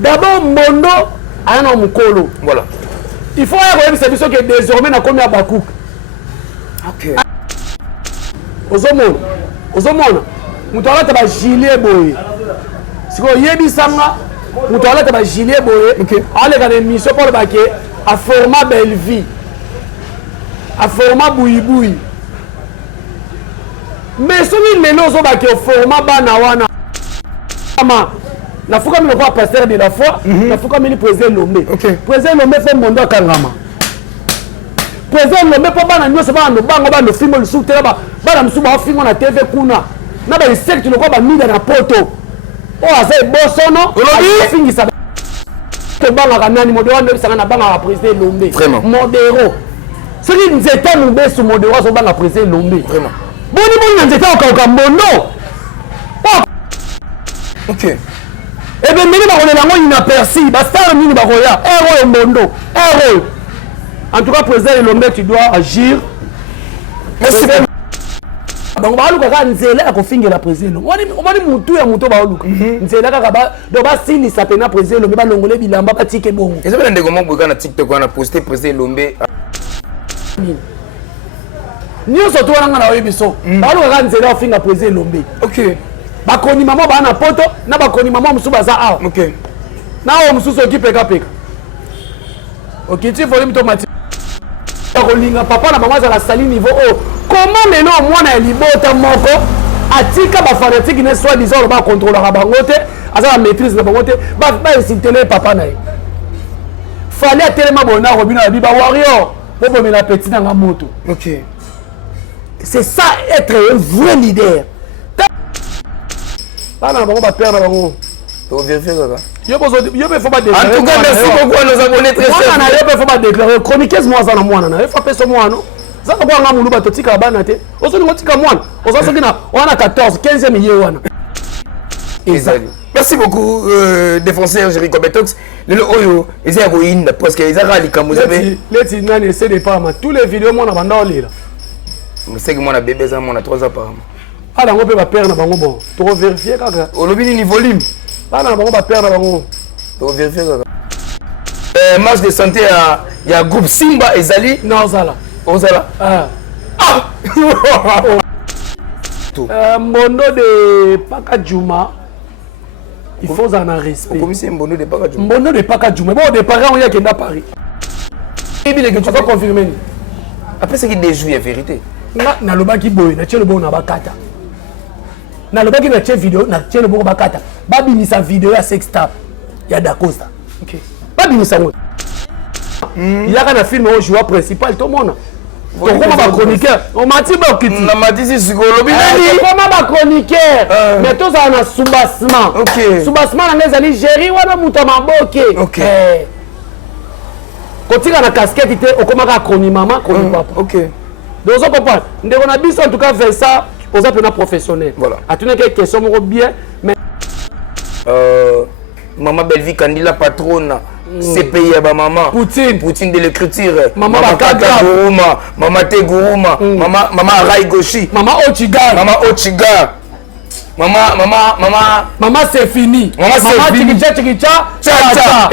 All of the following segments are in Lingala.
D'abord, Mondo a un homme colo. Voilà. Il faut avoir une service que désormais n'a commis à Bakouk. Ok. Ozomona. Moutola taba gilet boy. Si vous yebi sanga, moutola taba gilet boy. Ok. Allez dans l'émission pour le baquet à format belle vie. À format boui. Mais si vous mettez au baquet au format banawana. Na fuka mi lokwa pasteur de la foi, na fuka mi président Lomé. Président Lomé fait Mondo Kangama. Président Lomé po bana nyoso bana no bango bana no filmo lusu tela bana musu ba filmo na TV kuna. Na ba insect lokwa ba mida na poto. O aza bosono, olobi fingisa. To banga kanani modero ndo bisanga na banga wa président Lomé. Modero. Soki nzeta mubesu modero so banga président Lomé. Vraiment. Boni nzeta okauka Mondo. Ok. Et bien, il inaperçu. Basta mini baroya. Héros et Mondo. Héros. En tout cas, président Lomé, tu dois agir. Merci. Donc, on va aller nzela à konfinga la président. On va dire mutu ya muto ba oluka. Nzela ka ba do ba sili sapena président Lomé ba longole bilamba ba tike bongo. Et ça veut dire comment boka na TikTok on a posté président Lomé. Nous surtout on a na oyebiso. Ba oluka nzela ofinga président Lomé. OK. Bakoni maman bana poto na bakoni maman musu baza a. OK. Na o musu so ki peka. OK, tu volume tomati. Rolinga papa na maman za la sali niveau o. Comment lelo mwana ya libota moko atika ba fanatique ne soit disant ba contrôler ba bangote, aza la maîtrise na bangote, ba insulter papa na ye. Fallait tellement bona robina na biba warrior. Bobo me la petite na moto. OK. C'est ça être un vrai leader. Là, on va perdre. Tu vas vérifier ça. Il faut pas déclarer. En tout cas, merci beaucoup à nos abonnés très chers. Il faut pas déclarer. Chroniquez moi ça na moi na. Il faut faire ce moi non. Ça va voir ngamu luba totika bana te. Oso ni tika moi. Oso so kina on a 14, 15e milieu wana. Merci beaucoup défenseur Jericho Betox. Le oyo, ils héroïne parce que ils a likambo zabe. Leti nani essaie de pas tous les vidéos moi na banda olira. Mais c'est que moi na bébé ça moi na 3 ans par an. Ah, on peut pas perdre bango bon. Tu vas vérifier kaka. Au lobby ni volume. Ah non, on va perdre bango. Tu vas vérifier kaka. Match de santé il y a groupe Simba et Zali. Non Zala. Ozala. Ah. Mondo de Pakadjouma. Il faut en respect. Comme c'est Mondo de Pakadjouma. Mondo de Pakadjouma. Bon, des parents on y a qui n'a Paris. Et bien que tu vas confirmer. Après c'est qui déjoue la vérité. Na lobaki boy na tchelo bo na bakata. Na lobaki na tchelo vidéo na tchelo bo bakata. Babini sa vidéo ya sextape ya Dacosta. OK. Babini sa ngo. Il y a un film au joueur principal tout le monde. Comment va chroniqueur? On m'a dit beaucoup. Na m'a dit c'est psychologue. Comment va chroniqueur? Mais tout ça on a soubassement. OK. Soubassement na ngezali géri wana muto maboke. OK. Quand tu as la casquette tu okomaka chronique maman chronique papa. OK. Donc on comprend. On a dit en tout cas faire ça aux appels professionnels. Voilà. À tout quelques questions bien mais maman Belvi Kandila patronne CPI à maman Poutine de l'écriture maman Gouruma maman Tegouruma maman Rai Goshi maman Ochigar maman c'est fini maman Chikicha cha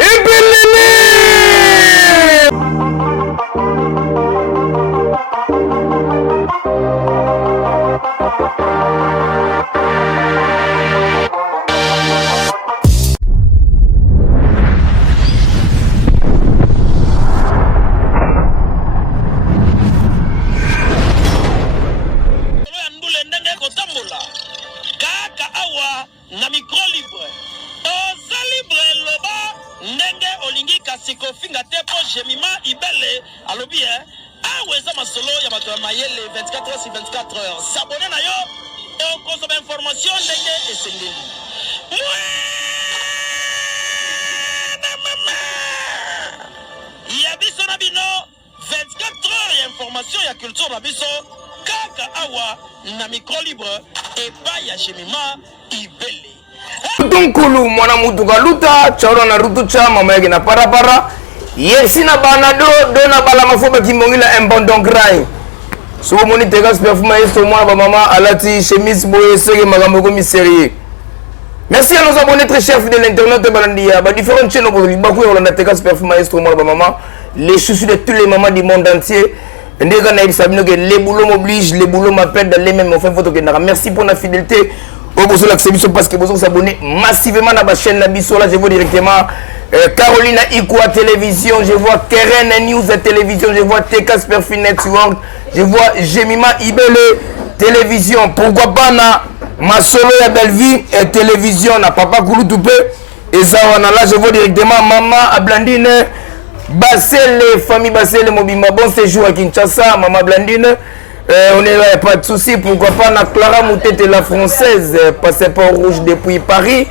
na micro libre oza libre loba ndenge olingi kasi kofinga te po jemima ibele alobi aweza masolo ya bato ya mayele 24h sur 24h s'abonner na yo okozwa information ndenge esengeli. Ya biso na bino 24 heures ya information ya culture na biso kaka awa na micro libre epai ya Jemima Ibele. Tunkulu mwana mutuka luta chaura na rutu cha mama yake na parapara yesi na banado dona bala mafoba kimbongila embondon grai so moni tegas perfume esto mwana ba mama alati chemise boye sege magambo ko miserie. Merci à nos abonnés très chers fidèles internautes balandia ba différentes chaînes pour li bakou on a tegas perfume esto mwana ba mama les chouchous de tous les mamans du monde entier. Ndeka na ibsabino que les boulots m'obligent, les boulots m'appellent dans les mêmes enfin photo que nara. Merci pour la fidélité. Au besoin l'accès parce que vous s'abonnez massivement à ma chaîne Nabiso. Là je vois directement Carolina Ikwa Télévision, je vois Keren News Télévision, je vois TK Perfume Network, je vois Jemima Ibele Télévision. Pourquoi pas na Masolo ya Belleville Télévision na Papa Koulou Toupé et Zawana. Là je vois directement Maman Blandine Bassele, famille Bassele Mobimba. Bon séjour à Kinshasa, Maman Blandine. On est là, y a pas de souci. Pourquoi pas na Clara Moutete la française, passeport rouge depuis Paris.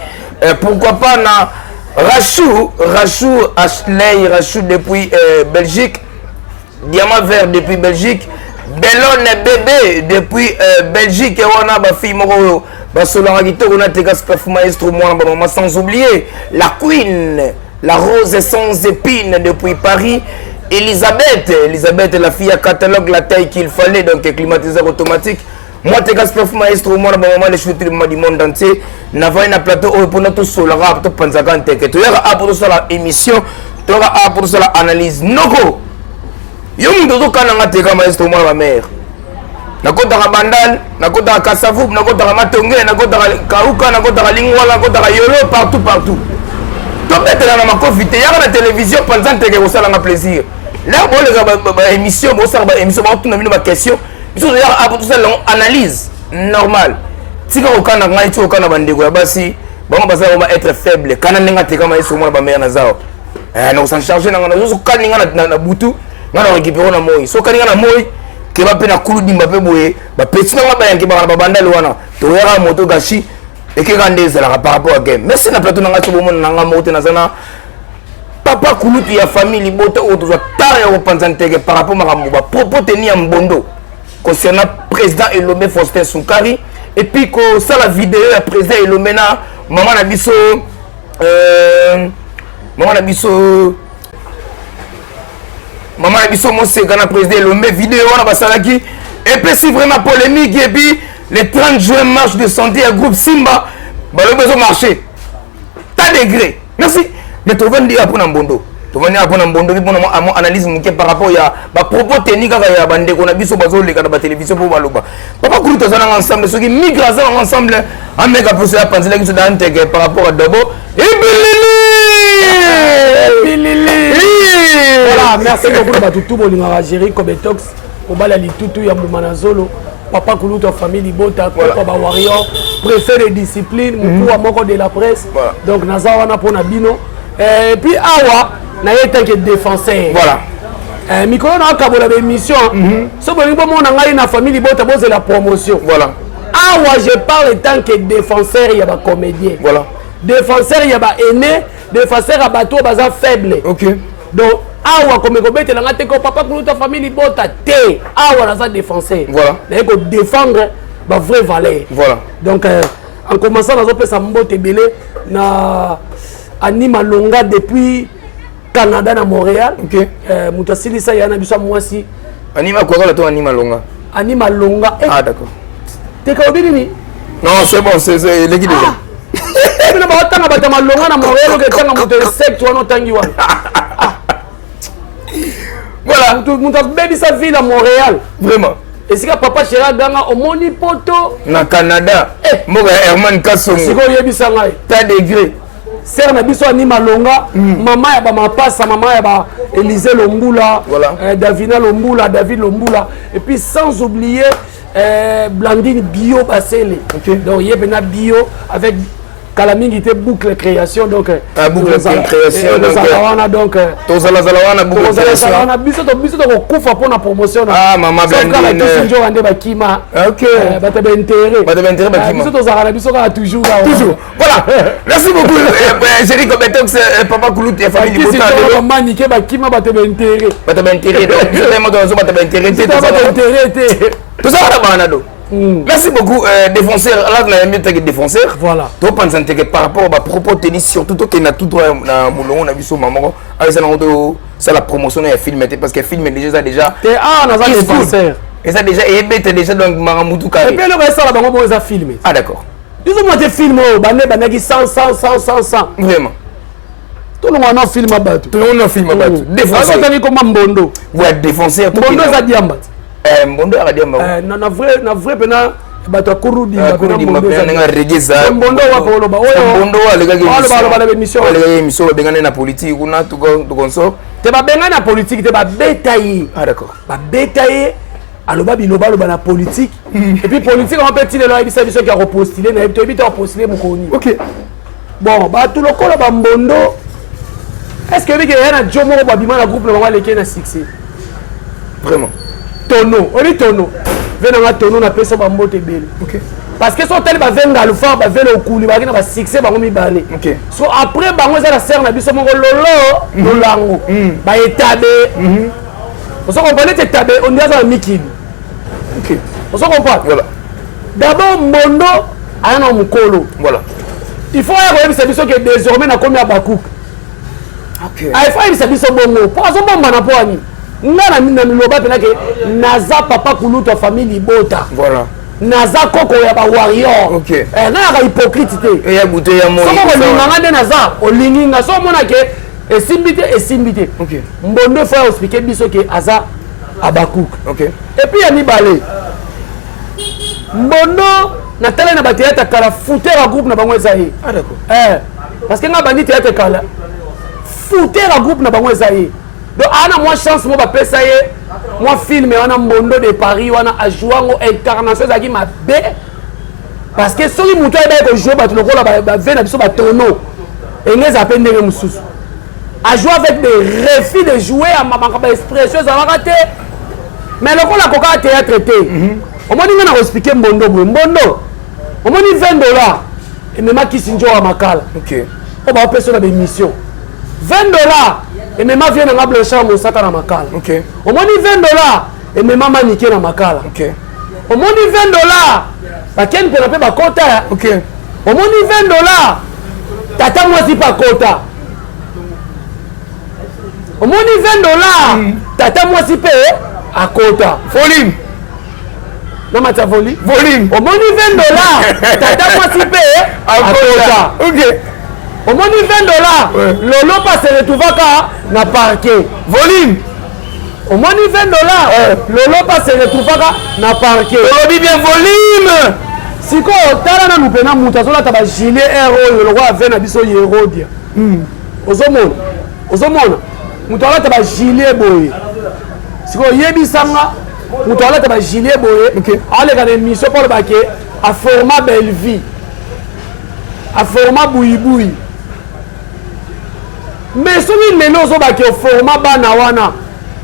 Pourquoi pas na Rachou Ashley Rachou depuis Belgique. Diamant vert depuis Belgique. Bellone bébé depuis Belgique. Et on a ma fille Moro Basolangito, on a Tegas Perfume Maestro moi sans oublier la Queen, la rose sans épines depuis Paris. Elisabeth, la fille à catalogue, la taille qu'il fallait, donc climatiseur automatique. Moi, Tegas Perfume Maestro, moi, maman, les cheveux du monde entier. N'avons un plateau pour notre solara, pour Panzagante. Tu as pour ça l'émission, tu as pour ça l'analyse. Noko, yom dodo kananga Tegas Maestro, moi, ma mère. Nakota Bandal, Nakota Kassavou, Nakota Matongue, Nakota Kauka, Nakota Lingwala, Nakota Yolo, partout. Tu peux être dans ma confité, il y a la télévision, pendant que vous avez plaisir. Là, bon, les émissions, vous avez une question. Ils ont analyse normale. Si vous avez une bandego, vous allez être faible. Quand vous avez une sur moi, nous sommes chargés de la boutou, nous allons récupérer la moïse. Si vous avez une moïse, qui va faire un dimba boye, petit moto gachi. Et qui rendez par rapport à game. Merci na plateau nanga sobo mon nanga mote na zana. Papa Kulutu ya famille bota autour tare au panzantege par rapport à Maramouba. Propos tenu en bondo concernant président Elomé Faustin Soukari et puis que ça la vidéo à président Elomé na maman Nabiso mon segana président Elomé vidéo na basalaki et puis c'est vraiment polémique et puis les 30 juin marche de santé à groupe Simba, le besoin marché. T'as degré. Merci. Mais tu vas dire à Ponambondo. Tu vas dire à Ponambondo, tu vas analyse par rapport à propos techniques à la bande qu'on a vu sur la télévision pour Baloba. Papa Koulou, tu as ensemble, ceux qui migrent ensemble, un mec a posé la pensée par rapport à Dabo. Et voilà, merci beaucoup. Tout le monde a géré comme Tox. Au bal à l'Itutu, il y a Moumanazolo. Papa Koulou, ta famille, Libota, Papa Warrior, préfet de discipline, Moukou à Moko de la presse. Donc, Nazawana pour Nabino. Et puis, Awa, n'a été que défenseur. Voilà. Miko, on a câble l'émission. Ce que nous avons dans la famille, Libota, c'est la promotion. Voilà. Awa, je parle en tant que défenseur, il y a des comédiens. Voilà. Défenseur, il y a des aînés. Défenseur, il y a des bateaux faibles. Ok. Donc, awa comme ko betela ngate ko papa Koulou ta famille bota té awa na sa défenseur voilà na ko défendre ba vraie valeur voilà donc en commençant na zo pesa mbote belé na Anima Longa depuis Canada na Montréal ok mutasili sa yana biso mwasi Anima quoi là toi Anima Longa ah d'accord t'es ka obini ni non c'est bon c'est l'équipe déjà mais ba tanga ba tama Longa na Montréal que tanga muto sect wana tangi wana voilà, tout le monde a baby sa ville à Montréal. Vraiment. Et si papa Chéra Ganga au Moni Poto. Na Canada. Moi Herman Kassongo. Si vous avez ça, t'as degré. Sœur Nabiso Anima Longa. Maman ya ba mapasa, maman ya ba Élisée Lombula. Voilà. Davina Lombula, David Lombula. Et puis sans oublier Blandine Bio Bassele. Okay. Donc il y a Bio avec kala mingi te boucle création donc boucle création donc tozala boucle création biso to kokufa pona promotion mama Blandine tous njo ande bakima OK bata ba intérêt bakima biso tozala biso ka toujours voilà merci beaucoup Chéri Compétox papa Koulout et famille Botalo mani ke bakima bata ba intérêt donc biso temo tozo bata ba intérêt tout ça na banado. Merci beaucoup, défenseur. Là, on a mis un défenseur. Voilà. Donc, par rapport à propos tennis, surtout toi qui as tout droit à Moulon, on a vu son maman. C'est la promotion de film parce que le film est déjà. T'es on a un défenseur. Et ça déjà, et t'es déjà dans Maramoutou Carré. Et puis le reste, là, on a filmé. Ah, d'accord. Ils ont monté film, qui 100. Vraiment. Tout le monde a un film à battre. Tout le monde a un film à battre. Défenseur. Comme Mbondo. Ouais, défenseur. Mbondo, ça dit en bas. Mbondo a dit na vrai pena bato kurudi Mbondo regeza Mbondo wa polo ba Mbondo ala émission bengane na politique kuna tout konso te ba bengane na politique te ba betailler d'accord ba betailler aloba biloba na politique et puis politique on peut tirer là ibisa biso qui a repostuler na to bita repostuler mukoni OK bon ba tout le kola ba Mbondo est-ce que biki yana jomo ba bima na groupe na leke na succès vraiment Tono, on dit Tono. Venons à Tono, on appelle ça Bambote Belle. Ok. Parce que si on telle va venir à l'offre, va venir au coulis, va venir à succès, va venir balé. Ok. So après, bango ça la serre na biso mon lolo, lolango, ba étabé. On se comprend les étabé, on dit ça Miki. Ok. On se comprend. Voilà. D'abord Mondo, ayana mukolo. Voilà. Il faut avoir une service que désormais na komi abakouk. Ok. Il faut une service bongo. Pour ça bon mana poani. Nga na miloba pena ke naza papa Koulout famille libota. Voilà. Naza koko ya ba warrior. OK. Na ka hypocrite te. Et ya bouté ya mo. Soko ko linganga de naza olinginga so mona ke esimbite. OK. Mbondo faut expliquer biso ke aza abakouk. OK. Et puis ya mibale. Mbondo na tele na ba théâtre kala fouter a groupe na bango ezayi. Ah d'accord. Parce que nga bandi théâtre kala fouter a groupe na bango ezayi. Donc, on a moins chance, moi, je ça moi, film, on a Mbondo de Paris, on a joué en incarnation, ça qui m'a bé. Parce que si on a joué, on a joué, tonneau. Et on a appelé des moussous. A joué avec des refus de jouer à ma expression, ça va rater. Mais le coup, la coca a théâtre. On m'a dit qu'on a expliqué Mbondo. Mbondo, on m'a dit $20. Et même qui s'y joue à Makala. Ok. On va appeler ça dans l'émission. $20. Et même vient dans la blancheur mon sac à la Makala. OK. On m'a dit $20 et même maniqué dans Makala. OK. On m'a dit $20. Bah quel peut appeler ma quota. OK. On m'a dit $20. Tata moi si pas quota. On m'a dit $20. Tata moi si paye à quota. Volume. Non mais ça volume. Volume. On m'a dit $20. Tata moi si paye à quota. OK. On m'a dit $20. Ouais. Lolo pas se retrouver na parquet. Volume. On m'a dit $20. Lolo pas se retrouver na parquet. On dit bien volume. Si ko tala na lupena muta so la taba gilet héros le roi avait na biso hérodia. Ozomona. Muta la taba gilet boye. Si ko yebi sanga muta la taba gilet boye. OK. Ale ka émission pour le baquet à format belle vie. À format boui. Mais si vous avez un format banawana,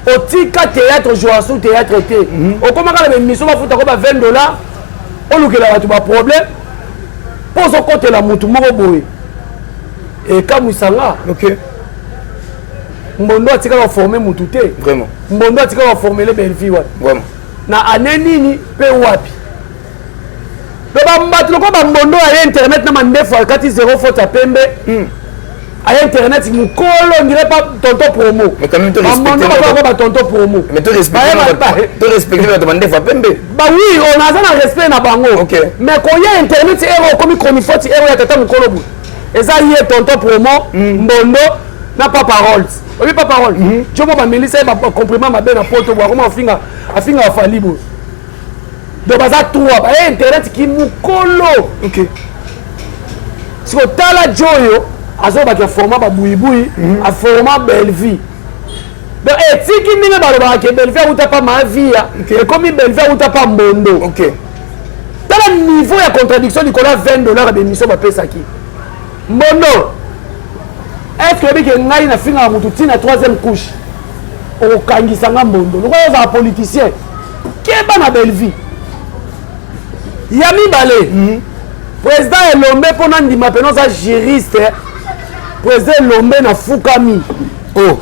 au tika théâtre, jouer sous théâtre, au comment la mission va foutre $20, on nous a un problème, pour ce côté la moutou boy. Et comme vous savez, OK. Mbondo a tika former moutouté. Vraiment. Mbondo a tika former les belles filles. Vraiment. Na anenini pe wapi. Le Mbondo a internet na mandefo 0 faute à pembe. À internet, mon colo on dirait pas tonton promo. Mais quand même, tu respectes tonton promo. Mais tu respectes la demande fois pembe. Bah oui, on a un respect na bango. OK. Mais quand il y a internet, c'est comme il faut il y a tata mon colo. Et ça y est tonton promo, Mbondo n'a pas parole. Oui, pas parole. Tu vois, ma milice va compliment ma belle à poto, comment a finga a falli. Donc, ça toi, internet qui mon colo. OK. Si tu as la joyo, azo ba format ba boui a format belle vie. Donc etiki ninga ba ba ke belle vie ou ta pas ma vie et comme belle vie ou ta pas Mbondo. OK. Dans le niveau de contradiction du $20 de mission ba pesa ki. Mbondo. Est-ce que que ngai na finga mutu tina 3e couche? Au Kangisanga Mbondo. Nous sommes un politicien. Qui est dans la belle vie? Yami Balé. Président Elombe pour nous dire maintenant ça juriste. Président Elombe na Fukami. Oh.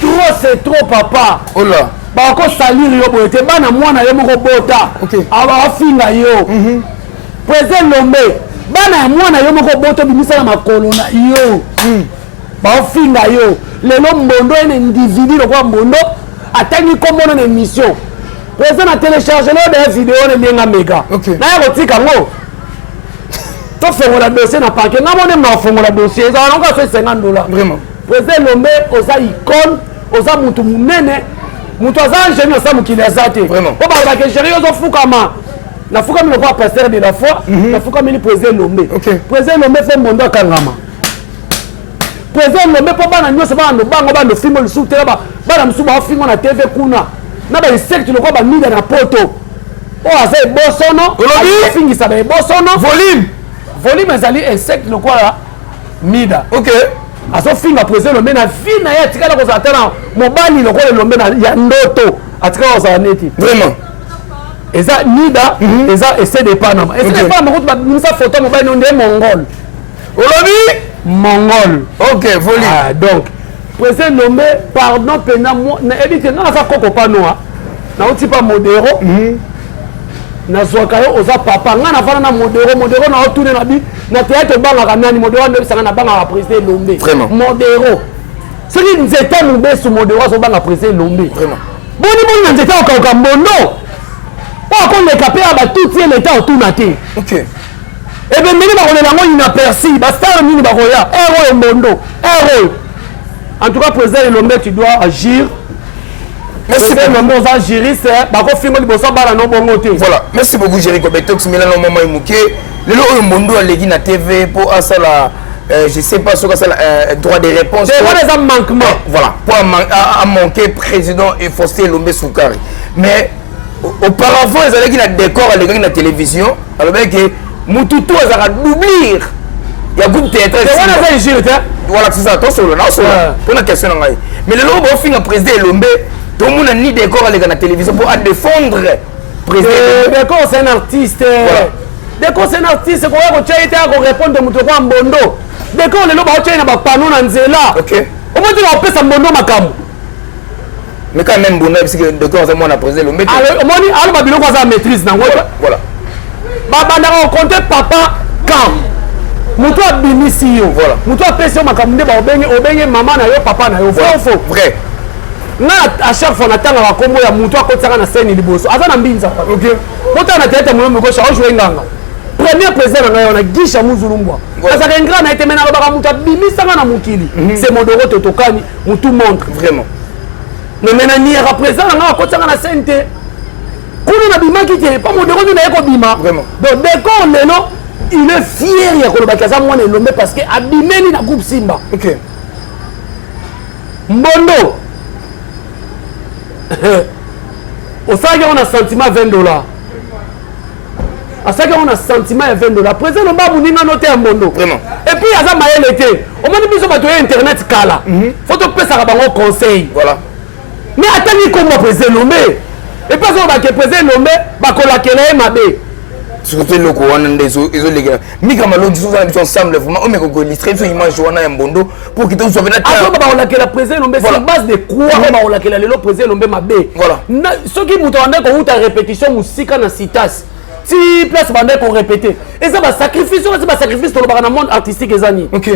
Trop c'est trop papa. Oh là. Ba ko salir yo boete bana mwana yo moko bota. OK. Aba finga yo. Président Elombe bana mwana yo moko bota bimisa na makolo na yo. Ba finga yo. Lelo Mbondo un individu le quoi Mbondo atangi comme une émission. Président a téléchargé des vidéos de Nenga Mega. OK. Na ya kotika ngo. To fait la dossier na parquet. Na mone ma fongo la dossier. Ça on va faire $50. Vraiment. Président Lombe oza icône, oza mutu munene. Mutu aza ingénieur sa mukili azate. Vraiment. Po ba ke chéri ozo fukama. Na fukami le quoi pasteur de la foi, na fukami le président Lombe. OK. Président Lombe fait Mbondo kangama. Président Lombe po bana nyoso bana bango bana fimo le soutera bana msuba fimo na TV kuna. Na ba insecte le quoi ba mida na poto. O aza bosono, olobi fingi sa ba bosono. Volume. Volume ezali insecte le quoi mida. OK. Azo finga président Lombe na vie na ya tikala ko zatana mobali le quoi Lombe na ya ndoto atika ko za neti. Vraiment. Eza mida, eza essaie de Panama. Essaie de Panama ko ba misa photo mobali no ndé mongol. Olobi Mongol. OK, volume. Ah, donc, président Lombe, pardon, pena moi, na évite na sa koko panoa. Na uti pa modéro. Na zoka yo oza papa, nga na fana na modéro na otune na bi, na théâtre banga kanani modéro ndo sanga na banga président Lombe. Vraiment. Modéro. Ce qui nzeta mbe su modéro so banga président Lombe. Vraiment. Boni na nzeta oka Mbondo. Pas qu'on les capé à tout l'état autour na té. OK. Et bien, meni bakolela ngo inaperçu, bastar mini bakoya, héros Mbondo, héros. En tout cas, président Lombe, tu dois agir. Merci beaucoup. Lombe, on va agir, c'est bako fingo liboso bala no bongo te. Voilà. Merci beaucoup Jericho Betox Milano Mama Imuke. Le lo Mbondo a légui na TV pour ça la je sais pas ce que ça droit de réponse. C'est quoi les manquements? Voilà, pour manquer président et Faustin Lombe Soukari. Mais auparavant, ils allaient qui décor à l'écran de la télévision. Alors bien que Mututu a doublé. Il y a groupe théâtre. Voilà, c'est ça. Attention, là, pour la question. Mais le lobo fin président Lombe, tout le monde a ni décor à l'écran de la télévision pour défendre président. Décor, c'est un artiste. Décor, c'est un artiste. Quand tu as répondre à Mututu Mbondo. Décor, le lobo a un panneau dans Nzela. Ok. Au moins, tu vas appeler ça Mbondo Makamu. Mais quand même, bon, parce que décor, c'est moi, on a président Lombe. Alors, moi, je vais avoir maîtrise. Voilà. Baba na rencontré papa quand muto abimisi yo voilà muto apesi makamde ba obenge maman na yo papa na yo faux vrai na à chaque fois natanga ba kombo ya muto akotsaka na scène liboso aza na mbinza OK mota na tete mo ko sha jouer nganga premier président na yo na gisha muzulumbwa asa ka ngra na ete mena ba muto abimisa na mukili c'est modoro totokani mutu montre vraiment mais maintenant ni représente na akotsaka na scène te Kouna na bima qui t'est pas modéro ni na yeko bima. Vraiment. Donc décor lelo il est fier ya koloba kaza mwana Lombe parce que abimeni na groupe Simba. OK. Mbondo. Au sage on a sentiment $20. À ça on a sentiment $20. Président Lomba muninga noté à Mbondo. Vraiment. Et puis aza mayele été. Au moins biso bato internet kala. Faut to pesa ka bango conseil. Voilà. Mais attendez comme président Lombe. Et pas qu'on va que président Lombe va collaquer mabe. Surtout le courant des eaux les gars. Mi comme l'autre chose ensemble vraiment on met qu'on illustrer sur image Joana Mbondo pour que tout soit bien. Ah on va collaquer la président Lombe sur base de quoi on va collaquer le président Lombe mabe. Voilà. Ceux qui m'entendent qu'on route à répétition musika na citas. Si place bandé qu'on répéter. Et ça va sacrifice, ça va sacrifice dans le monde artistique ezani. OK.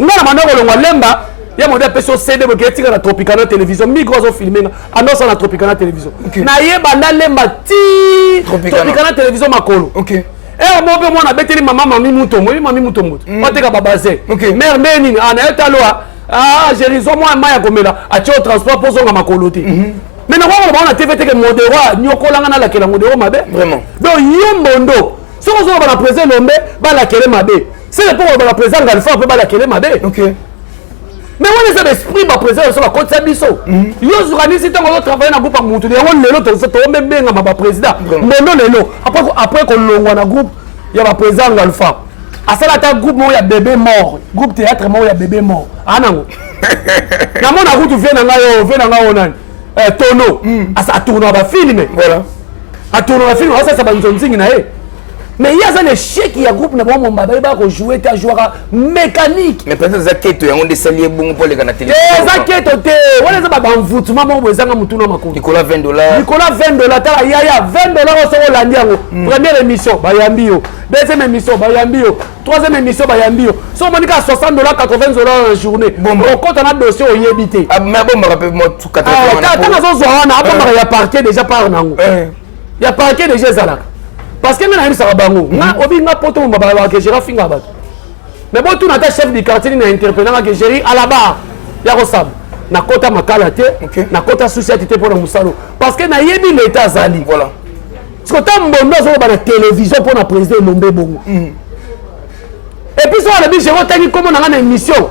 Ngana mandako longwa lemba. Il y a un peu de CD qui est la Tropicana télévision. Micro ont filmé. Annonce la Tropicana télévision. Na yeba na lemba ti Tropicana télévision makolo. OK. Et moi moi na beteli maman mami mutombo. Mami mutombo. Pateka babase. Mère nini ana etaloa. Ah jerizo moi maya komela. Acho transport pour zonga makolo te. Mais na on a TV que modéro nyokolanga na la kela modéro mabe. Vraiment. Donc yo Mbondo. Si on va la président Lombe ba la kele mabe. C'est le pour la président Alpha peut ba la kele mabe. OK. Mais on est esprit ba président sur la côte Sabiso. Yo zurani si on travailler na groupe mutu ya on lelo to to mbembe nga ba président. Mbondo lelo après qu'on longwa na groupe ya ba président Alpha. asala ta groupe mo ya bébé mort groupe théâtre mo ya bébé mort anango na mona route vient na nga onani tono asa tourner ba film voilà a tourner ba film asa sa banzonzingi na ye mais il y a un échec ya groupe na bon baba ba ko jouer ta joueur mécanique mais peut-être zaketo yango de salier bon pour les gars na télé zaketo te wala za ba envoûtement mo bezanga mutuna makolo Nicolas $20 Nicolas $20 ta ya $20 so olandi yango première émission ba yambi yo deuxième émission ba yambi yo troisième émission ba yambi yo so monika $60 $80 la journée bon compte na dossier o yebité mais bon me rappelle moi tout 80 ta na zo zo na apa ya parquet déjà par nango ya parquet déjà zalaka parce que na ça bango na obi nga poto mo baba ke gérant finga bato mais bon tout na ta chef du quartier na interpellant que gérer à la barre ya ko sab na kota makala te na kota société pour na musalo parce que na yebi l'état zali voilà parce que tam bondo zo ba na télévision pour na président Lombe bongo et puis ça le bi gérer tani comme na émission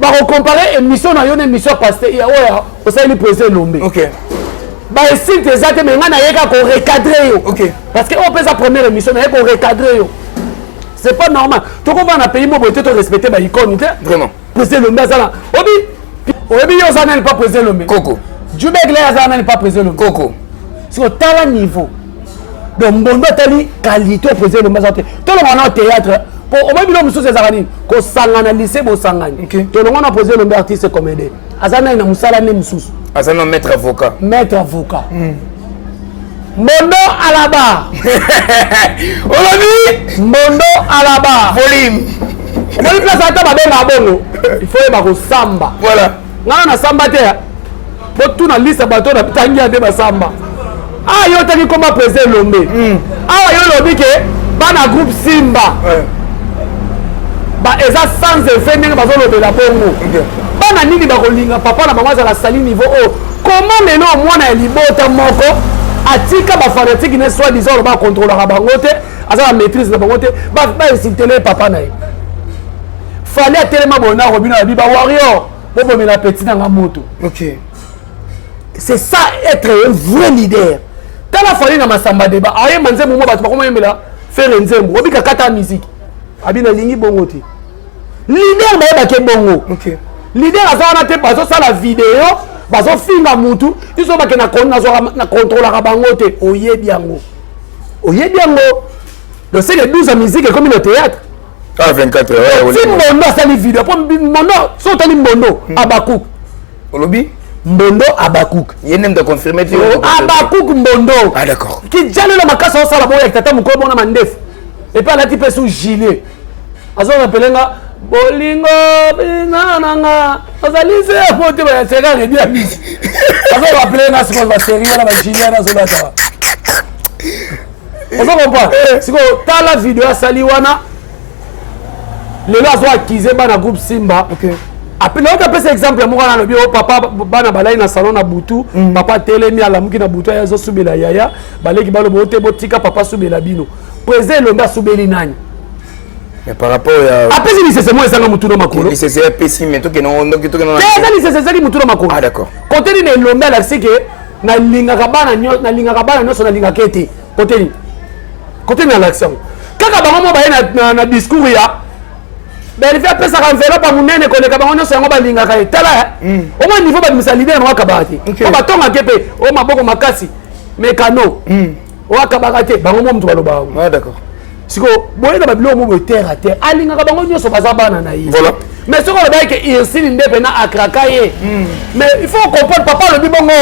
ba ko comparer émission na yo na émission pasteur ya oya o ça le président Lombe OK bah si tu es mais on a yeka ko recadrer yo OK parce que on peut sa première émission mais ko recadrer yo c'est pas normal to ko va na pays mo boté to respecter ba icône vraiment président Lombe ça obi yo ça n'est pas président Lombe Coco Djoubek là ça n'est pas président Lombe Coco sur tel niveau donc bondo tali qualité président Lombe ça to le on théâtre pour au moins bilomu sose zakani ko sangana lycée bo sangani to le on a posé Lombe artiste comédien azana ina musala ne mususu azana maître avocat Mondo à la barre. Olobi Mondo à la barre. Volume. On va place à table à bongo. Il faut y samba. Voilà. Na samba te. Bo tout na liste bateau na tangi ade ba samba. Ah yo tani comme président Lombe. Ah yo lobi ke bana groupe Simba. Ba eza sans effet ndenge bazo lobela bongo. Bana nini ba kolinga papa na mama za la sali niveau oh. Comment maintenant mwana libota moko atika ba fanatique ne soit disant ba contrôler ba bangote asa la maîtrise na bangote ba insulter les papa na. Fallait tellement bona robina bi ba warrior bobo mena petit na moto. OK. C'est ça être un vrai leader. Tala fallait na masamba débat. Aye manze mo ba ko yemela faire nzembo obi kakata musique. Abina lingi bongo ti. Leader ba ke bongo. OK. Leader azana te bazo ça la vidéo bazo finga mutu iso ba ke na contrôler ka bangote oyebi yango. Oyebi yango. Donc c'est les 12 musique comme le théâtre. Ah 24 heures. Si Mbondo ça les vidéo pour Mbondo sont tali Mbondo Abakouk. Olobi Mbondo Abakouk. Yenem de confirmer tu. Abakouk Mbondo. Ah d'accord. Qui jale la makasa au sala boya tata muko bona mandef. Et pas la type sous gilet. Azo rappelenga bolingo binanga. Ozalize pote ba sega redia misi. Azo rappelenga ce qu'on va série la ba gilet na zolata. Ozo comprendre. Siko tala vidéo sali wana. Le là soit accusé bana groupe Simba. OK. Après l'autre peut exemple moi na lobi papa bana balai na salon na butu papa telemi ala muki na butu ya zo subela yaya baleki balo bote botika papa subela bino. Président Lomba subeli nani. Mais par rapport à après c'est moi ça na mutu na makolo. C'est pessimiste mais to que non to que non. C'est ça mutu na makolo. Ah d'accord. Côté ni Lomba la c'est que na linga kabana no so na linga kete. Côté na l'action. Kaka bango ba na discours ya ben il fait appeler ça enveloppe à munene ko leka bango so ngo balinga ka tala au moins niveau ba misa leader no akabati o batonga kepe o maboko makasi mekano o akabakate bango mo mtu baloba. Ah d'accord. Siko boye na babilo mo terre à terre alinga ka bango nyoso bazabana na yi. Voilà. Mais ce qu'on a que il ndep na akrakaye. Mais il faut comprendre papa le bibongo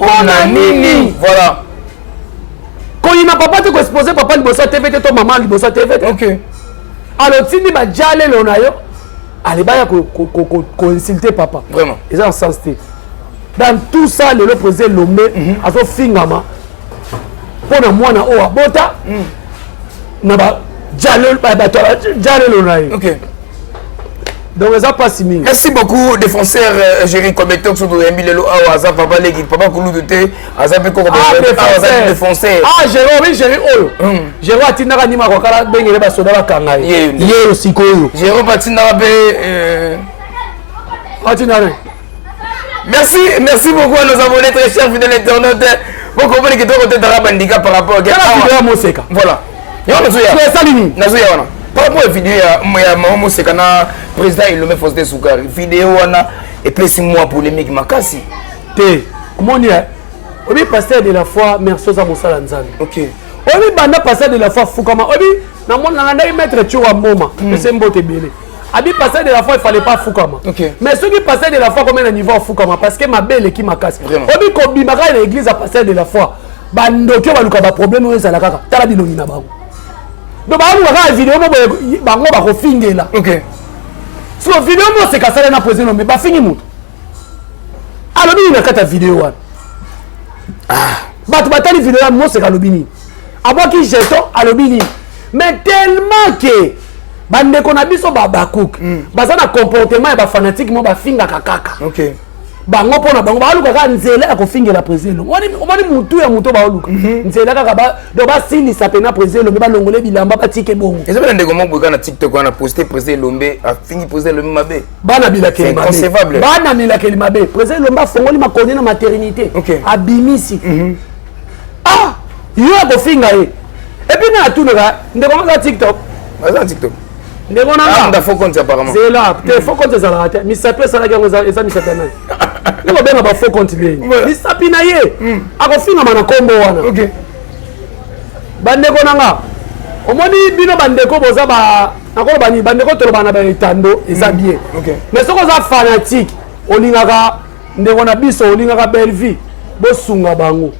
on a nini. Voilà. Quand il n'a pas te exposer papa liboso TV to maman liboso TV. OK. Alors si ni ba jale lonayo allez ba ko consulter papa vraiment ils ont sens dans tout ça le président Lombe azo fingama pona mwana o abota na ba jale lonayo. OK. Donc ça pas si mingi. Merci beaucoup défenseur Géry Kobetok sur de Emilelo Awaza papa l'équipe papa Kouloudoute Azape Koko défenseur. Ah Géry oyo. Géry atinaka nima ko kala bengele ba soda ba kanga. Ye sikoyo. Géry patinaka be atinaka. Merci beaucoup à nos abonnés très chers fidèles internautes. Pour comprendre que toi côté Darabandika par rapport à Quelle vidéo Moseka. Voilà. Yo nazuya. Tu es salini. Nazuya wana. Par rapport à la vidéo, Maman Sekana, président Ilomé Faustin Soukari, vidéo, et puis 6 mois polémique, Makasi. Comment dire? Obi pasteur de la foi, merci à Moussa Nzambe. Ok. Obi banda pasteur de la foi, Foukama. Obi, na mon nana y mettre Tchoua Moma, c'est Mbote Bélé. Abi pasteur de la foi, il fallait pas Foukama. Okay. Mais ceux qui passaient de la foi, combien de niveau Foukama? Parce que ma belle qui m'a cassé. Obi Kobimaka l'église a passé de la foi. Bandokyo baluka ba problème oyo ezala kaka. Tala bilongi na bango. Donc ba luka vidéo mo bango ba ko fingela. OK. So vidéo mo se kasala na président mais ba fingi mutu. Alors bi na kata vidéo wana. Bato batali vidéo mo se kalobini. Aboki jeton alobini. Mais tellement que bandeko na biso babakouk baza na comportement ya ba fanatique mo ba finga kakaka. OK. Bango pona bango ba luka ka nzela ya ko fingela président. Wani mutu ya muto ba luka. Nzela kaka ba do ba sili sapena président Lombe ba longole bilamba ba tike bongo. Et ça veut dire comment boka na TikTok on a posté président Lombe a fini président Lombe mabe. Bana bilakeli mabe. C'est inconcevable. Bana bilakeli mabe. Président Lombe fongoli makoni na maternité. OK. Abimisi. Ah, yo ko finga e. Et puis na tunaka ndeko na TikTok. Vas-y TikTok. Ndeko na nga faux compte apparemment. C'est là, te faux compte ça la tête. Mi sapé ça la gango ça mi sapé na. Ndeko benga ba faux compte be. Mi sapi na ye. Ako finga mana kombo wana. OK. Bandeko na nga. Omoni bino bandeko boza ba nakolo bani bandeko tolo bana ba etando eza bien. OK. Mais soko za fanatique, olingaka ndeko na biso olingaka belle vie. Bo sunga bango.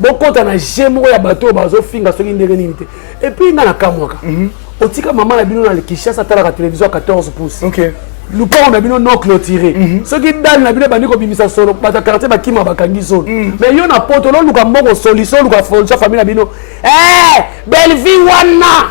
Bokota na jemo ya bato bazo finga soki ndenge nini te. Et puis nga na kamwaka. Otika maman na bino na Kinshasa tala ka télévision 14 pouces. OK. Le port na bino non clôturé. Soki dal na bino bandi ko bimisa solo bata quartier bakima bakangi solo. Mais yo na poto lo luka mboko solution luka fonction famille na bino. Belle vie wana.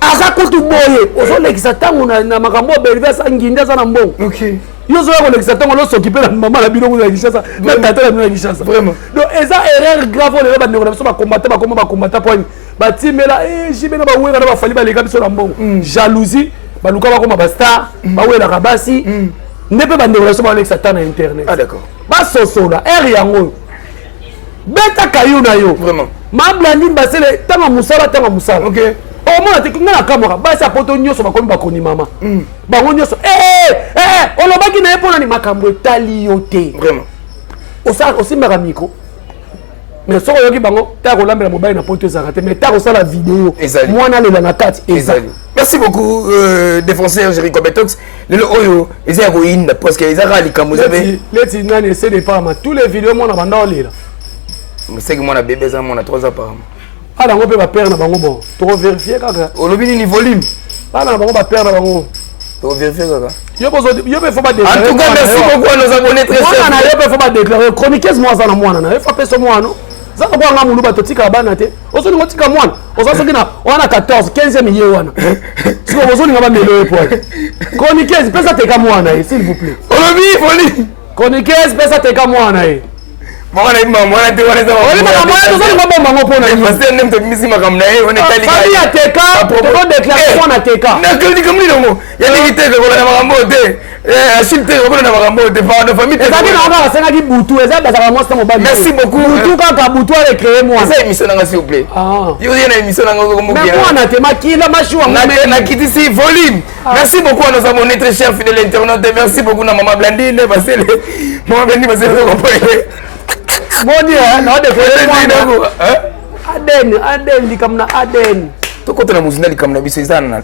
Asa kutu boye. Ozo lekisa tango na makambo belle vie sa nginda sa na mbongo. OK. Yo zo ko lekisa tango lo s'occuper na maman na bino na Kinshasa. Na tata na bino na Kinshasa. Vraiment. Donc eza erreur grave le bandi ko na so ba combattre point. Batimela jibena ba wenga na ba fali ba leka biso na mbongo. Jalousie, ba luka ba koma ba star, ba wela kabasi. Nepe ba ndeko so ba lekisa ta na internet. Ah d'accord. Ba sosola er yango. Beta kayu na yo. Vraiment. Ma blandine ba sele tanga musala. OK. O mona te kinga na kamera ba sa poto nyoso ba komi ba koni mama. Bango nyoso olobaki na epona ni makambo etali yo te. Vraiment. Osimba micro. Mais si on bango ta kolambela mobile na poto ezaka mais ta kosala vidéo mwana lela na kati ezali. Merci beaucoup défenseur Jericho Betox. Le oyo ezaya ko inda parce que ezaka likambo zabe. Leti nani essaie de pas tous les vidéos mwana banda olela. Mais c'est que mwana bébé za mwana 3 ans par an. Ala ngo pe ba père na bango bon. To vérifier kaka. Olobi ni volume. Ala na bango ba père na bango. To vérifier kaka. Yo faut pas déclarer. En tout cas merci beaucoup à nos abonnés très chers. Mwana na yo faut pas déclarer chroniqueuse moi za na mwana na. Faut pas so mwana. Zaka kwa nga mulu bato tika bana te. Ozo ni tika mwana. Ozo soki na wana 14, 15e year wana. Siko ozo ni ngaba melo epo. Chroniqueuse pesa teka mwana s'il vous plaît. Olobi foli. Chroniqueuse pesa teka mwana Mwana ima mwana te wana za. Oli mwana mwana zo ni ngaba bango pona. Parce que nem te misi makamna on est allé. Famille ya teka, to déclarer mwana teka. Na kali kamni longo. Ya ni teka ko na makambo te. Achille ko na makambo te pa na famille. Ezaki na nga senga ki butu ezaka bazaka mwasa mobali. Merci beaucoup. Butu kaka butu a créer moi. C'est émission nanga s'il vous plaît. Yo yena émission nanga ko mo bien. Mais mwana te makila mashua na kiti si volume. Merci beaucoup à nos abonnés très chers fidèles internautes. Merci beaucoup na maman Blandine parce que maman Blandine parce que comprendre. Moni na de créer Aden likamna Aden. To kote na muzina likamna biso eza na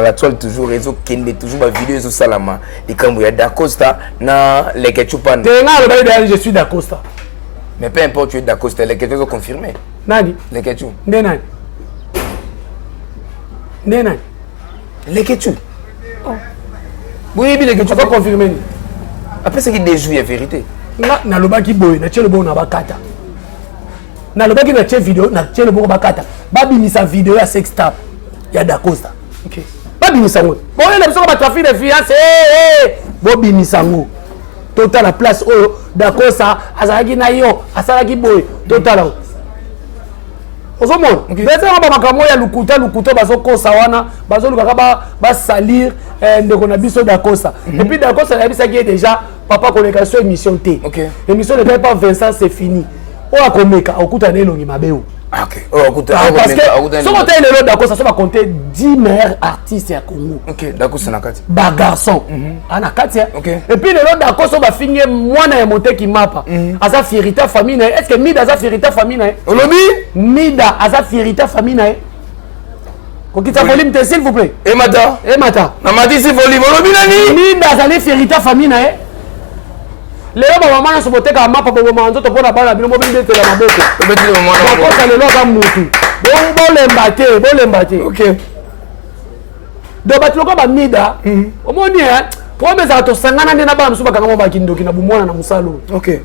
la toile toujours réseau kende toujours ba vidéo zo salama likambo ya Dacosta na Lekechupan. Tenga le bail je suis Dacosta. Mais peu importe tu es Dacosta Lekechu zo confirmé. Nani? Lekechu. Ndenani? Lekechu. Oui, bien Lekechu va confirmer. Après ce qui déjoue la vérité. Na lobaki boy na tshelo bona bakata. Na lobaki na tshelo vidéo na tshelo bona bakata. Babimisa vidéo ya sex tap ya Dacosta. OK. Babimisa ngo. Bon ele biso ba trafic de fiancé. Bobimisa ngo. Total la place o Dacosta azalaki na yo, asalaki boy. Total. Ozomona. Bese ba makambo ya lukuta bazo kosa wana, bazo lukaka ba salir ndeko na biso Dacosta. Et puis Dacosta na bisa qui est déjà papa koleka so émission T. OK. Émission ne fait pas Vincent c'est fini. O akomeka okuta na elongi mabeo. OK. Oh, écoute, parce que si on est le d'accord, ça va compter 10 meilleurs artistes à Congo. OK, d'accord, c'est nakati. Ba garçon. Anakati. OK. Et puis le d'accord, ça va finir moi na monter qui mapa. Asa fierita famille. Est-ce que Mida asa fierita famille na? Olobi? Mida asa fierita famille na. Kokita volume s'il vous plaît. Et mata. Na mati si volume olobi nani? Mida asa fierita famille na. Leo maman na soboteka mapa bo manzo to pona bala bino mobile de la maboko. Obeti le maman. Ko ça le loka mutu. Bon lembate. OK. Do batuloko ba Mida. Omoni pour mes autres sangana ndena ba msuba kanga ba kindoki na bumwana na musalo. OK.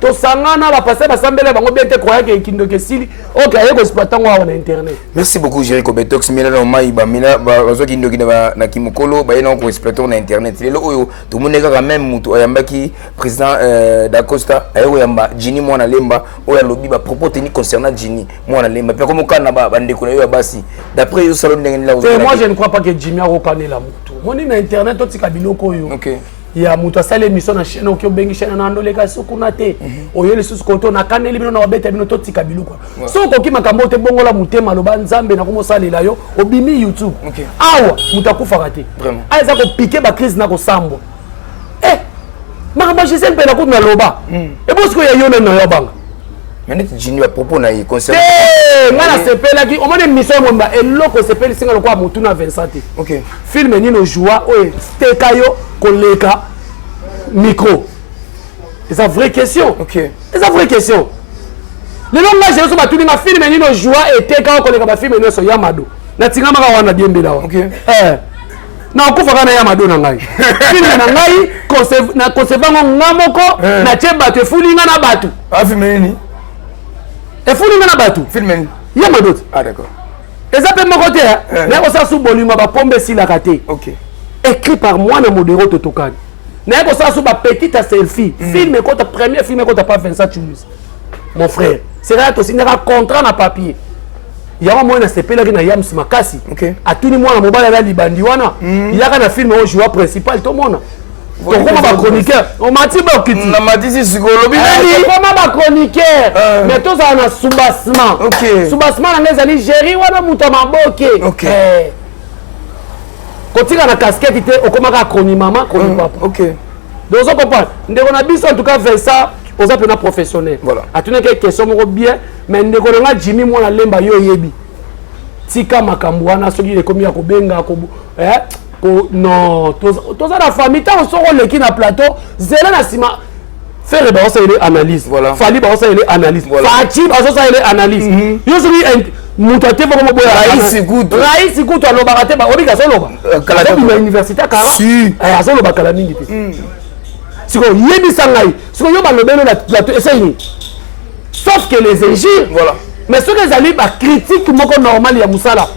To sangana ba passer ba sambele bango bete croya ke kindoki sili. OK, ayeko exploitant wa na internet. Merci beaucoup Jericho Betox mina na maiba mina bazo kindoki na kimukolo ba ina ko exploitant na internet. Lelo oyo to moneka quand même mutu ayambaki président d'Acosta ayo yamba Jini mwana lemba oyo lobi ba propos teni concernant Jini mwana lemba. Pe comme kana ba ndeko na yo basi. D'après yo salon ndenge la. Moi je ne crois pas que Jimmy a reconnu la mutu. Moni na internet to tika biloko yo. OK. Ya mutu asale émission na chaîne okyo bengi chaîne na ndoleka sokuna te. Oyo le susu koto na kaneli bino na obeta bino to tika biloko. So koki makambo te bongola mutema loba nzambe na komosalela yo obimi YouTube. OK. Awa mutu akufaka te. Vraiment. Aiza ko piquer ba crise na ko sambo. Makambo Gisèle pe na ko na loba. E bosko ya yo na yo banga. Maintenant Jini à propos na concernant. Ngana sepela ki omone mission momba eloko sepeli singa lokwa mutu na 27. OK. Film nino joie oye tekayo koleka micro. C'est une vraie question. OK. C'est une vraie question. Le langage je so batuli na film nino joie et tekayo koleka ba film nino so Yamado. Na tinga maka wana biembela wa. OK. Na okufa na Yamado na ngai. Film na ngai na conservango ngamoko na cheba te fulinga na batu. Film nini? Et fulinga na batu. Film nini? Yamado. Ah d'accord. Les appels mon côté, mais on s'en sous bolima ba pombe si la raté. OK. Écrit par moi na modéro Totokan. Mais on s'en sous ba petite selfie. Film quand ta premier film quand t'as pas 27 Tunis. Mon frère, c'est là aussi un contrat na papier. Il y a un moyen de se payer na Yams Makasi. OK. A tout ni moi na mobile la libandi wana. Il y a un film au joueur principal tout le monde. Comment va chroniqueur? On m'a dit bah qui na m'a dit c'est psychologue. Comment va chroniqueur? Mais tout ça na soubassement. OK. Soubassement na les ali gérer wana muta maboke. OK. Quand tu as la casquette, tu es au combat chronique maman, chronique papa. OK. Donc on comprend. On a bis en tout cas faire ça aux appels professionnels. Voilà. À tout quelques questions bien, mais on a Jimmy moi na lemba yo yebi. Tika makambo wana soki ekomi ya kobenga ko non, tous la famille tant on sort le qui na plateau, zela na sima faire ba ça il analyse. Voilà. Fali ba ça il analyse. Voilà. Fati ba ça il analyse. Yo soki mutate ba boya Raïs Kutu aloba te ba obiga so loba. Kala bi université kala. Si. Azo loba kala mingi te. Siko yebisa ngai. Siko yo ba lobelo na plateau essaye. Sauf que les injures. Voilà. Mais ce que les ba critique moko normal ya musala.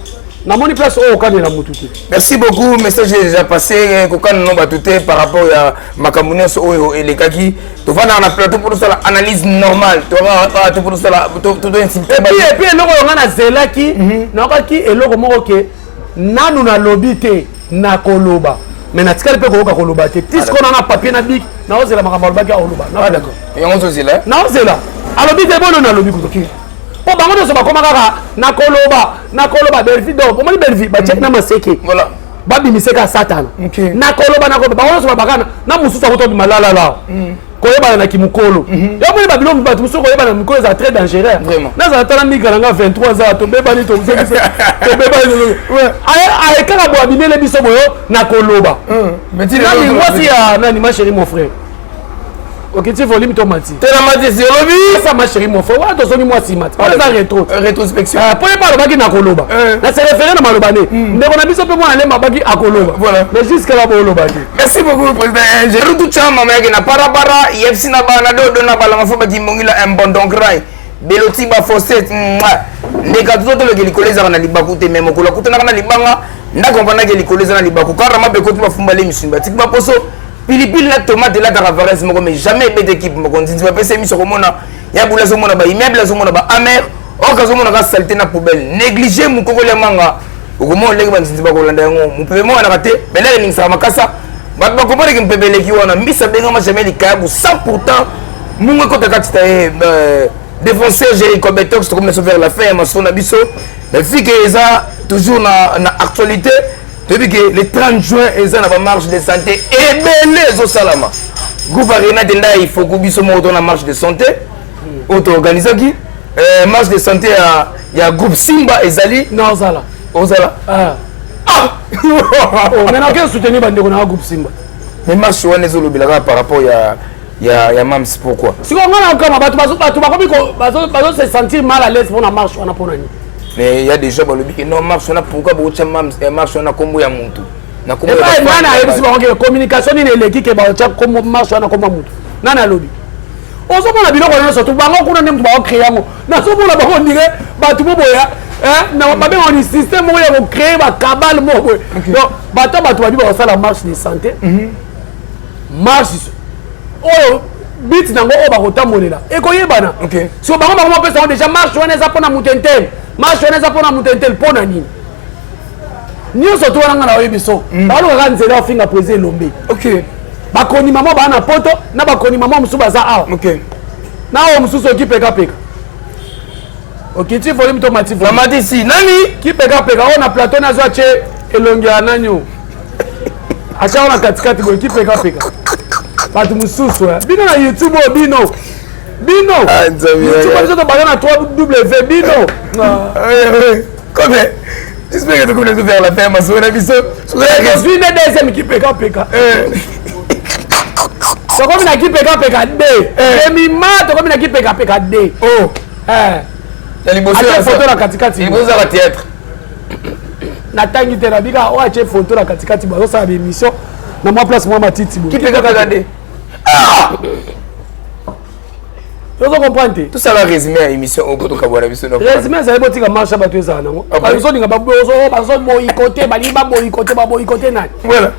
Na moni place au kan na mutuki. Merci beaucoup, message déjà passé ko kan no batute par rapport à makamune so oyo elekaki. To va na plateau pour ça analyse normale. To va pour ça to insulter. Et puis eloko ngana zelaki na ka ki eloko moko ke nanu na lobité na koloba. Mais na tikali pe ko koloba te. Tisko na papier na bik na ozela makambo baki a koloba. Ah d'accord. Yango so zela. Na ozela. Alobité bono na lobi ko. Po bango so ba koma kaka na koloba belvi do po moni belvi ba check na maseke voilà ba bimiseka satana okay. na koloba bango so ba bakana na mususa ko to malala la ko yeba na kimukolo yo moni ba bilongo ba mususa ko yeba na mikolo za très dangereux na za tala migala nga 23 za to beba ni to beba ay kaka bo abimele biso boyo na koloba mais tu na ni moi si ya na ni ma chérie mon frère. Ok, tu volume ton mati. Tu as mati c'est lobby. Ça ma chérie mon frère. Ouais, toi moi si mat. On les a rétrospection. Pour les parler baki na koloba. Na se référer na malobane. Ndeko na biso pe moi aller mabaki akoloba. Voilà. Mais jusqu'à là pour lobaki. Merci beaucoup président. Je retourne chama mec na para YFC na bana do na bala mafoba kimbongila mbondon cry. Beloti ba fosset. Ndeka toto le gelikoleza na libaku te même ko la kutana na libanga. Nda comprendre que likoleza na libaku car ma be ko tuba fumbale misimba. Tikba poso pilipili la tomate la caravarese moko mais jamais bête équipe moko ndinzi ba pesa miso komona ya bula zo mona ba immeuble zo mona ba amer o ka zo mona ka saleté na poubelle négliger mu kokole manga okomo leki ba ndinzi ba kolanda yango mu pebe mo na kate belele ningisa makasa ba ba komore ki mpebele ki wana mbisa benga ma jamais likabu 100% mungu ko takatita défenseur Jericho Betox comme nous vers la fin mais son abisso mais vu que ça toujours na actualité depuis que le 30 juin ils ont la marche de santé et belé zo salama groupe arena tenda il faut que biso mo na marche de santé auto organiser qui marche de santé il y a groupe Simba ezali non zala ozala maintenant quel soutenir bande ko na groupe Simba mais marche wana ezolobelaka par rapport ya mams pourquoi si on a encore batu bazo se sentir mal à l'aise pour la marche on a pour nani mais il y a des gens qui non marche on a pourquoi beaucoup mams marche on a combo ya muntu na combo ya nana yebisi ba ko communication ni eleki ke ba cha combo marche on a combo muntu nana lobi ozo mona biloko na surtout bango kuna ndem ba créer yango na so mona ba ko ndire batu boboya na ba ben on système où ya ko créer ba cabale mo donc bato ba sala marche de santé marche oh bit nango o ba kotambolela ekoyebana so bango pesa déjà marche wana eza pona mutentel marche wana eza pona mutentel pona nini nyonso to wana na oyebiso balokaka nzela ofinga président Lombe bakoni mama bana poto na bakoni mama mususu baza awa na o mususu okipeka okiti volume to mati si nani kipeka o na plateau na zwa che elongi ya nanyo acha ona katikati go kipeka batu mususu bino na YouTube bino YouTube biso to bana 3W bino comme j'espère que tu connais faire la fin mais on a vu ça je suis né deuxième kipeka so comme na kipeka D demi mat comme na kipeka D ache photo la katikati liboso ya théâtre natangi te na bika o ache photo la katikati bazo sa émission na moi place moi matiti qui peut regarder vous comprenez tout ça va résumer à émission au poto kabwana biso no résumé ça ebo tika marche ba tueza nango bazo ninga ba boycotté boycotté nani voilà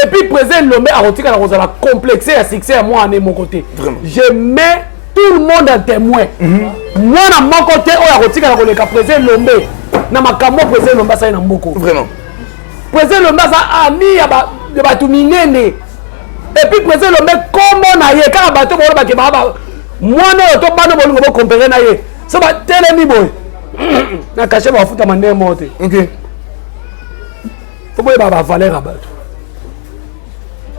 et puis président Lombe a retiré la la complexé à succès à moi à mon côté je mets tout le monde en témoin moi na mon côté o ya retiré la président Lombe na makambo président Lombe ça na mboko vraiment président Lombe ça ami ya ba batu minene et puis président Lombe comment na ye ka bato bo ba ke ba moi na to bano bo ngo comparer na ye so ba telemi boy na caché ba futa mande mote faut boy ba valeur à bato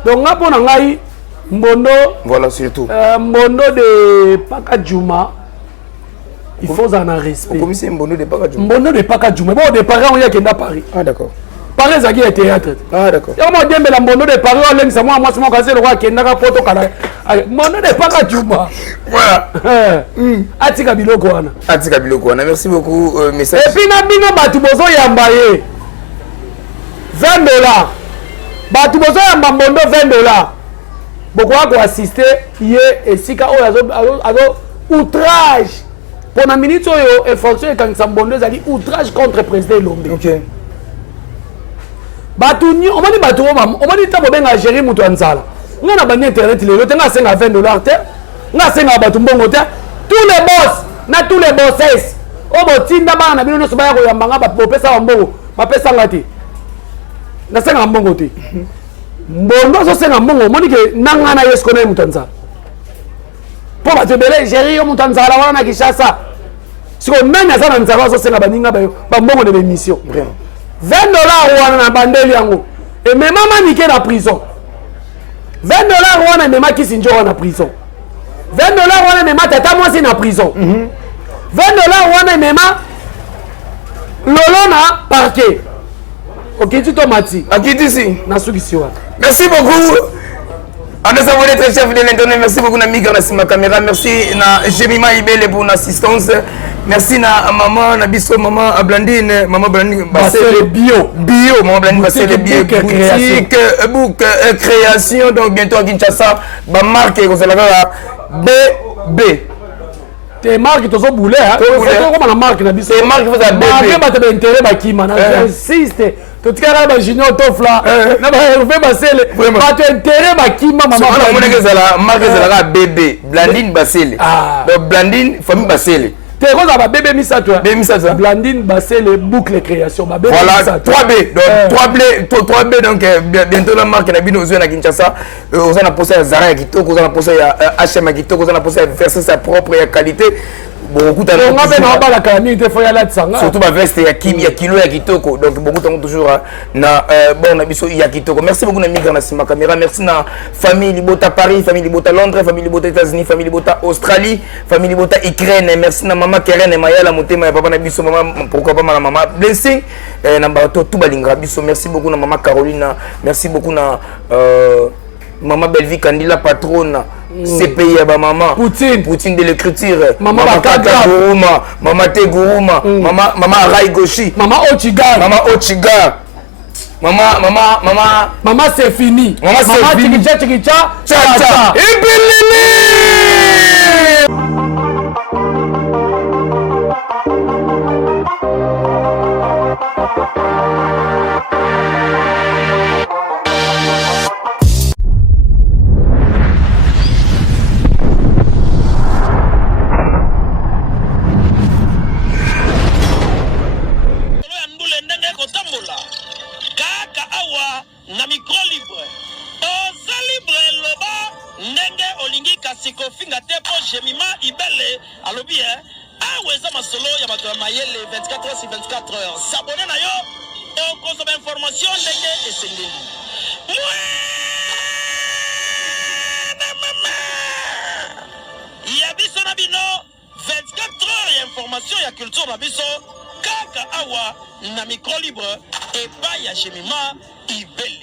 donc nga pona ngai mbondo voilà surtout mbondo de Paka Juma il faut en respect comme c'est mbondo de Paka Juma bon de Paris on y a kenda Paris d'accord Paris zaki ya théâtre d'accord ya mo dembe la mbondo de Paris on lengi sa moi mo kasi le roi kenda ka poto kala mbondo de Paka Juma voilà atika biloko wana merci beaucoup message et puis na bino batu bozo yamba ye $20 batu bozo yamba mbondo $20 beaucoup à assister hier et si ka azo outrage pour la minute oyo fonction quand sambondo zali outrage contre président Lombe batu ni on mani batu on mani tabo benga gérer mutu anzala ngana bani internet le tenga senga $20 te nga senga batu mbongo te tous les boss na tous les bosses o botinda bana bino so baya ko yambanga ba pesa mbongo ba pesa ngati na senga mbongo te mbondo so senga mbongo moni ke nanga na yesko na mutanza po ba tebele gérer yo mutanza la wana kishasa siko nanya sana nzala so senga baninga ba mbongo de émission vraiment $20 wana na bandeli yango et même maman niké na prison $20 wana même Kisinjo na prison $20 wana même tata moi c'est na prison $20 wana même lolo na parquet okiti tomati akiti si na sukisi wana. Merci beaucoup. On nous abonne très chef de l'internet. Merci beaucoup Namika na ma caméra. Merci na Jemima Ibele pour l'assistance. Merci na maman na biso maman Blandine, maman Blandine Basile bio maman Blandine Basile bio boutique book création donc bientôt à Kinshasa ba marque ko sala BB. Tes marques tozo boulé hein. Faut comme la marque na biso. Tes marques vous a BB. Ba te intérêt ba kima na insiste. To tikara ba junior tofla na ba fe Basile. Ba te intérêt ba kima maman. On a que ça la marque ça la BB Blandine Basile. Donc Blandine famille Basile. Terrose à bébé Misato. Bébé Misato. Blandine Bassé, les boucles création. Voilà, 3B. Donc 3B, donc bientôt la marque n'a bien osé à Kinshasa. On a posé à Zara Kitoko, on a posé à H&M Kitoko, on a posé à verser sa propre qualité. Beaucoup de surtout ma veste ya Kim ya kilo ya kitoko donc beaucoup de toujours na bon na biso ya kitoko. Merci beaucoup na migra na sima caméra. Merci na famille Libota Paris, famille Libota Londres, famille Libota États-Unis, famille Libota Australie, famille Libota Ukraine. Merci na maman Keren et Mayala motema ya papa na biso maman pourquoi pas na maman Blessing na bato tout balinga biso. Merci beaucoup na maman Caroline, merci beaucoup na maman Belvi Kandila patronne CPI à maman Poutine de l'écriture, maman Kaka Gouruma, maman Tegouruma, maman Rai Goshi, maman Ochiga, maman c'est fini, maman Chikicha, Tcha et na micro libre oza libre loba ndenge olingi kasi kofinga te po Jemima Ibele alobi aweza masolo ya bato ya mayele 24 heures sur 24 heures. S'abonner na yo okozoma information ndenge esengeli ya biso na bino 24 heures ya information ya culture na biso kaka awa na micro libre epai ya Jemima Ibele.